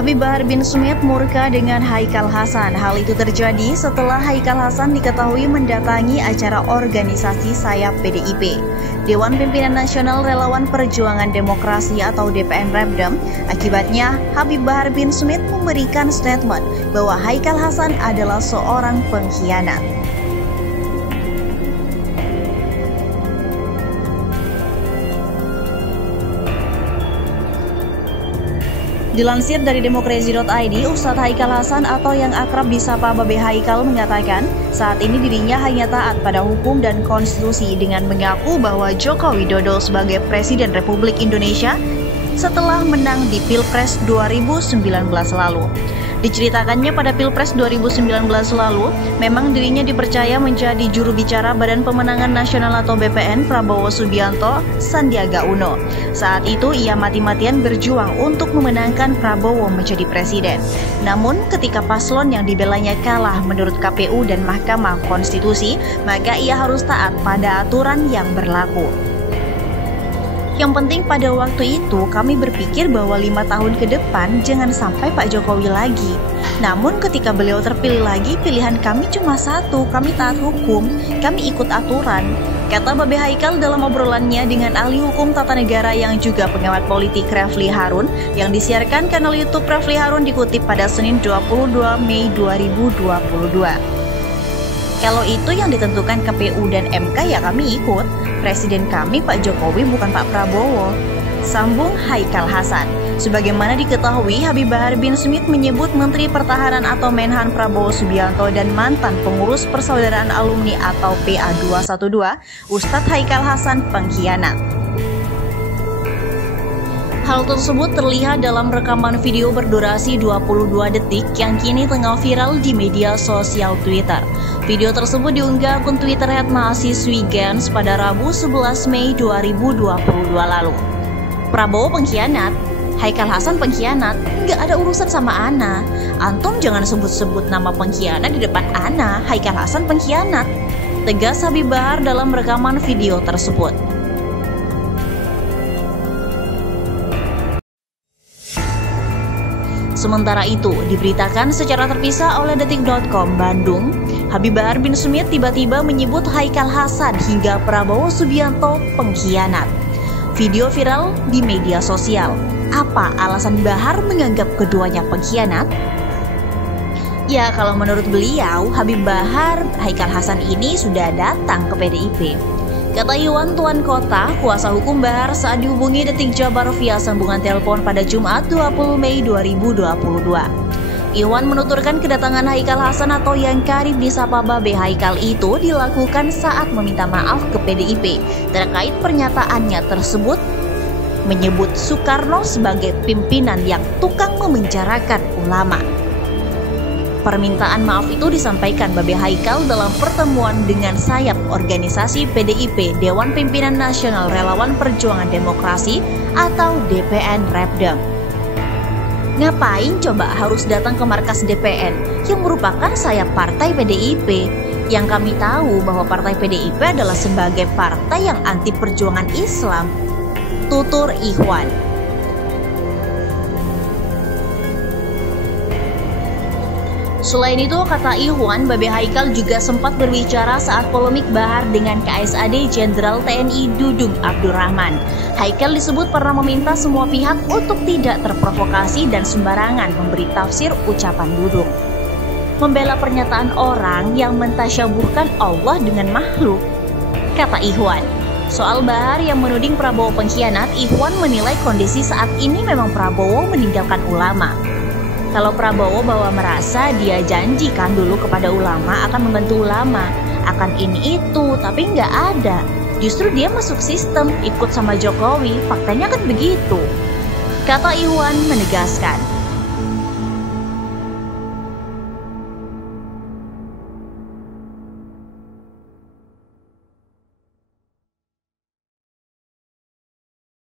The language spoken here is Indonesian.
Habib Bahar bin Smith murka dengan Haikal Hasan. Hal itu terjadi setelah Haikal Hasan diketahui mendatangi acara organisasi sayap PDIP, Dewan Pimpinan Nasional Relawan Perjuangan Demokrasi atau DPN Repdem. Akibatnya, Habib Bahar bin Smith memberikan statement bahwa Haikal Hasan adalah seorang pengkhianat. Dilansir dari demokrasi.id, Ustadz Haikal Hasan atau yang akrab disapa Babe Haikal mengatakan saat ini dirinya hanya taat pada hukum dan konstitusi dengan mengaku bahwa Joko Widodo sebagai Presiden Republik Indonesia setelah menang di Pilpres 2019 lalu. Diceritakannya pada Pilpres 2019 lalu, memang dirinya dipercaya menjadi juru bicara Badan Pemenangan Nasional atau BPN Prabowo Subianto Sandiaga Uno. Saat itu ia mati-matian berjuang untuk memenangkan Prabowo menjadi presiden. Namun ketika paslon yang dibelanya kalah menurut KPU dan Mahkamah Konstitusi, maka ia harus taat pada aturan yang berlaku. Yang penting pada waktu itu kami berpikir bahwa 5 tahun ke depan jangan sampai Pak Jokowi lagi. Namun ketika beliau terpilih lagi, pilihan kami cuma satu, kami taat hukum, kami ikut aturan, kata Babe Haikal dalam obrolannya dengan ahli hukum tata negara yang juga pengamat politik Refli Harun yang disiarkan kanal YouTube Refli Harun dikutip pada Senin 22 Mei 2022. Kalau itu yang ditentukan KPU dan MK ya kami ikut. Presiden kami Pak Jokowi bukan Pak Prabowo, sambung Haikal Hasan. Sebagaimana diketahui, Habib Bahar bin Smith menyebut Menteri Pertahanan atau Menhan Prabowo Subianto dan mantan pengurus Persaudaraan Alumni atau PA212, Ustadz Haikal Hasan pengkhianat. Hal tersebut terlihat dalam rekaman video berdurasi 22 detik yang kini tengah viral di media sosial Twitter. Video tersebut diunggah akun Twitter @mahasiswigens pada Rabu 11 Mei 2022 lalu. Prabowo pengkhianat, Haikal Hasan pengkhianat, nggak ada urusan sama Ana. Antum jangan sebut-sebut nama pengkhianat di depan Ana. Haikal Hasan pengkhianat, tegas Habib Bahar dalam rekaman video tersebut. Sementara itu, diberitakan secara terpisah oleh Detik.com Bandung, Habib Bahar bin Smith tiba-tiba menyebut Haikal Hasan hingga Prabowo Subianto pengkhianat. Video viral di media sosial. Apa alasan Bahar menganggap keduanya pengkhianat? Ya, kalau menurut beliau, Habib Bahar Haikal Hasan ini sudah datang ke PDIP. Kata Iwan Tuan Kota, kuasa hukum Bahar saat dihubungi Detik Jabar via sambungan telepon pada Jumat 20 Mei 2022. Iwan menuturkan kedatangan Haikal Hasan atau yang karib disapa Babe Haikal itu dilakukan saat meminta maaf ke PDIP terkait pernyataannya tersebut menyebut Soekarno sebagai pimpinan yang tukang memenjarakan ulama. Permintaan maaf itu disampaikan Babe Haikal dalam pertemuan dengan sayap organisasi PDIP Dewan Pimpinan Nasional Relawan Perjuangan Demokrasi atau DPN Repdem. Ngapain coba harus datang ke markas DPN yang merupakan sayap partai PDIP? Yang kami tahu bahwa partai PDIP adalah sebagai partai yang anti perjuangan Islam, tutur Ikhwan. Selain itu, kata Ikhwan, Babe Haikal juga sempat berbicara saat polemik Bahar dengan KSAD Jenderal TNI Dudung Abdurrahman. Haikal disebut pernah meminta semua pihak untuk tidak terprovokasi dan sembarangan memberi tafsir ucapan Dudung. Membela pernyataan orang yang mentasyabuhkan Allah dengan makhluk, kata Ikhwan. Soal Bahar yang menuding Prabowo pengkhianat, Ikhwan menilai kondisi saat ini memang Prabowo meninggalkan ulama. Kalau Prabowo bahwa merasa dia janjikan dulu kepada ulama akan membantu ulama, akan ini itu, tapi nggak ada. Justru dia masuk sistem, ikut sama Jokowi, faktanya kan begitu. Kata Iwan menegaskan.